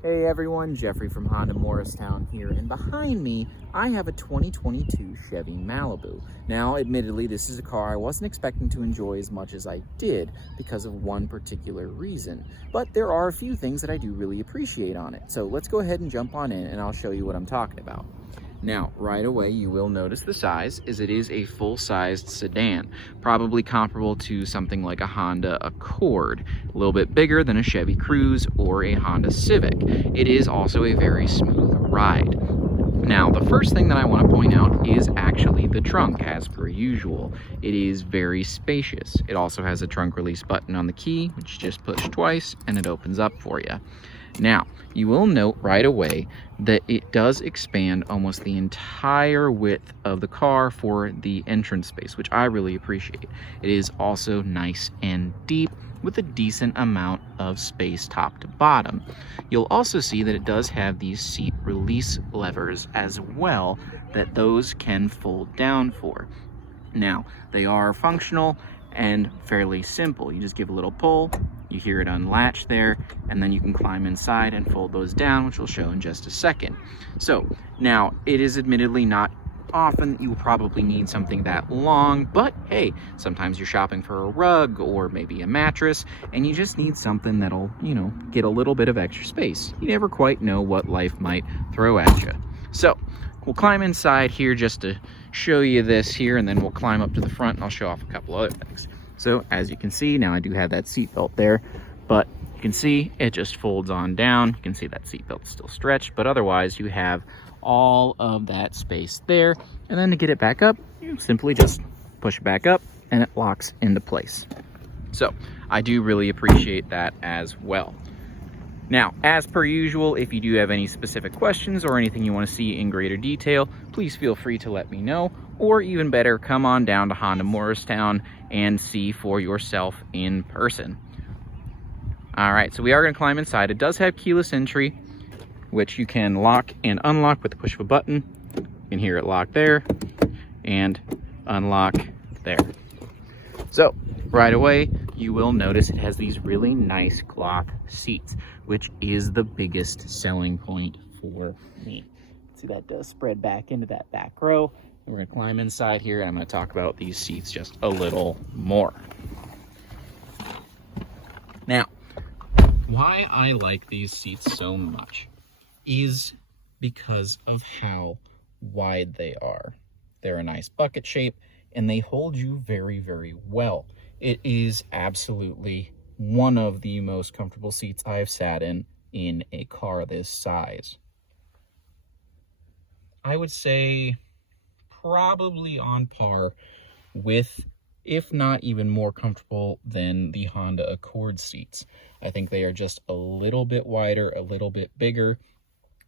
Hey everyone, Jeffrey from Honda Morristown here, and behind me I have a 2022 Chevy Malibu. Now, admittedly, this is a car I wasn't expecting to enjoy as much as I did because of one particular reason, but there are a few things that I do really appreciate on it. So let's go ahead and jump on in and I'll show you what I'm talking about. Now, right away, you will notice the size, as it is a full-sized sedan, probably comparable to something like a Honda Accord, a little bit bigger than a Chevy Cruze or a Honda Civic. It is also a very smooth ride. Now, the first thing that I want to point out is actually the trunk, as per usual. It is very spacious. It also has a trunk release button on the key, which you just push twice and it opens up for you. Now, you will note right away that it does expand almost the entire width of the car for the entrance space, which I really appreciate. It is also nice and deep with a decent amount of space top to bottom. You'll also see that it does have these seat release levers as well, that those can fold down for. Now, they are functional and fairly simple. You just give a little pull, you hear it unlatch there, and then you can climb inside and fold those down, which we'll show in just a second. So now, it is admittedly not often you will probably need something that long, but hey, sometimes you're shopping for a rug or maybe a mattress and you just need something that'll, get a little bit of extra space. You never quite know what life might throw at you. So we'll climb inside here just to show you this here, and then we'll climb up to the front and I'll show off a couple other things. So as you can see, now I do have that seat belt there, but you can see it just folds on down. You can see that seat belt is still stretched, but otherwise you have all of that space there. And then to get it back up, you simply just push it back up and it locks into place. So I do really appreciate that as well. Now, as per usual, if you do have any specific questions or anything you want to see in greater detail, please feel free to let me know, or even better, come on down to Honda Morristown and see for yourself in person. All right, so we are going to climb inside. It does have keyless entry, which you can lock and unlock with the push of a button. You can hear it lock there and unlock there. So right away, you will notice it has these really nice cloth seats, which is the biggest selling point for me. See, that does spread back into that back row. And we're gonna climb inside here and I'm gonna talk about these seats just a little more. Now, why I like these seats so much is because of how wide they are. They're a nice bucket shape and they hold you very, very well. It is absolutely one of the most comfortable seats I've sat in a car this size. I would say probably on par with, if not even more comfortable than the Honda Accord seats. I think they are just a little bit wider, a little bit bigger,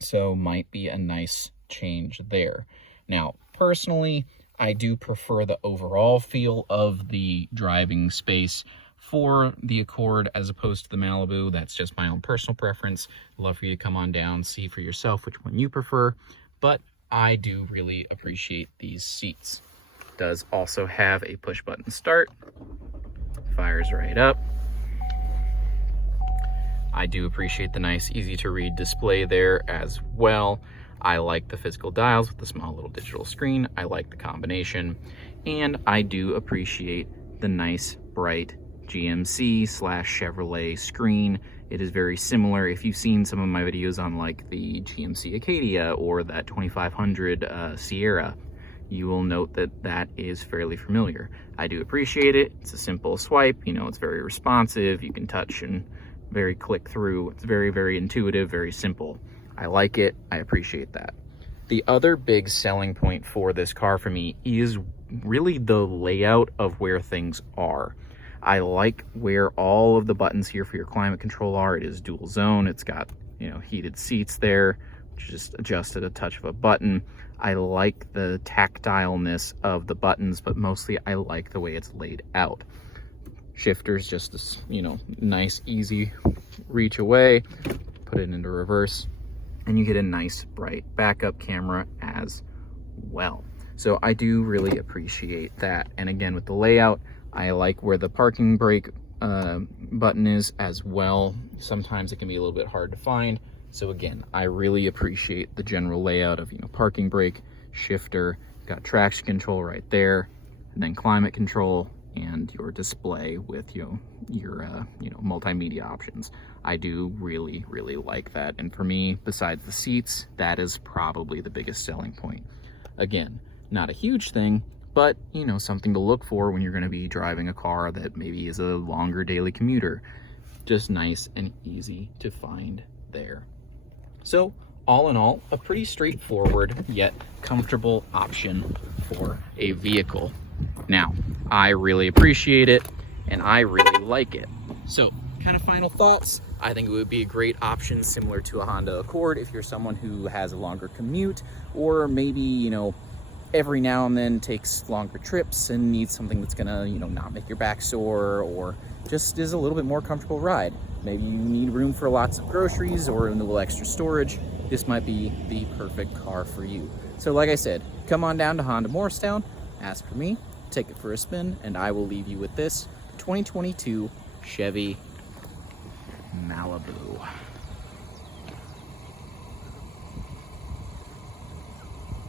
so might be a nice change there. Now, personally, I do prefer the overall feel of the driving space for the Accord as opposed to the Malibu. That's just my own personal preference. I'd love for you to come on down, see for yourself which one you prefer, but I do really appreciate these seats. It does also have a push button start. Fires right up. I do appreciate the nice, easy to read display there as well. I like the physical dials with the small little digital screen. I like the combination, and I do appreciate the nice, bright GMC/Chevrolet screen. It is very similar. If you've seen some of my videos on like the GMC Acadia or that 2500 Sierra, you will note that that is fairly familiar. I do appreciate it. It's a simple swipe. It's very responsive. You can touch and very click through. It's very, very intuitive, very simple. I like it. I appreciate that. The other big selling point for this car for me is really the layout of where things are. I like where all of the buttons here for your climate control are. It is dual zone. It's got, heated seats there, which is just adjusted a touch of a button. I like the tactileness of the buttons, but mostly I like the way it's laid out. Shifters, just this, nice, easy reach away, put it into reverse, and you get a nice bright backup camera as well. So I do really appreciate that. And again, with the layout, I like where the parking brake button is as well. Sometimes it can be a little bit hard to find. So again, I really appreciate the general layout of, parking brake, shifter, got traction control right there, and then climate control and your display with, your multimedia options. I do really, really like that. And for me, besides the seats, that is probably the biggest selling point. Again, not a huge thing, but, something to look for when you're going to be driving a car that maybe is a longer daily commuter. Just nice and easy to find there. So all in all, a pretty straightforward yet comfortable option for a vehicle. Now, I really appreciate it and I really like it. So kind of final thoughts, I think it would be a great option similar to a Honda Accord if you're someone who has a longer commute, or maybe, every now and then takes longer trips and needs something that's gonna, not make your back sore, or just is a little bit more comfortable ride. Maybe you need room for lots of groceries or a little extra storage. This might be the perfect car for you. So like I said, come on down to Honda Morristown, ask for me, take it for a spin, and I will leave you with this 2022 Chevy Malibu.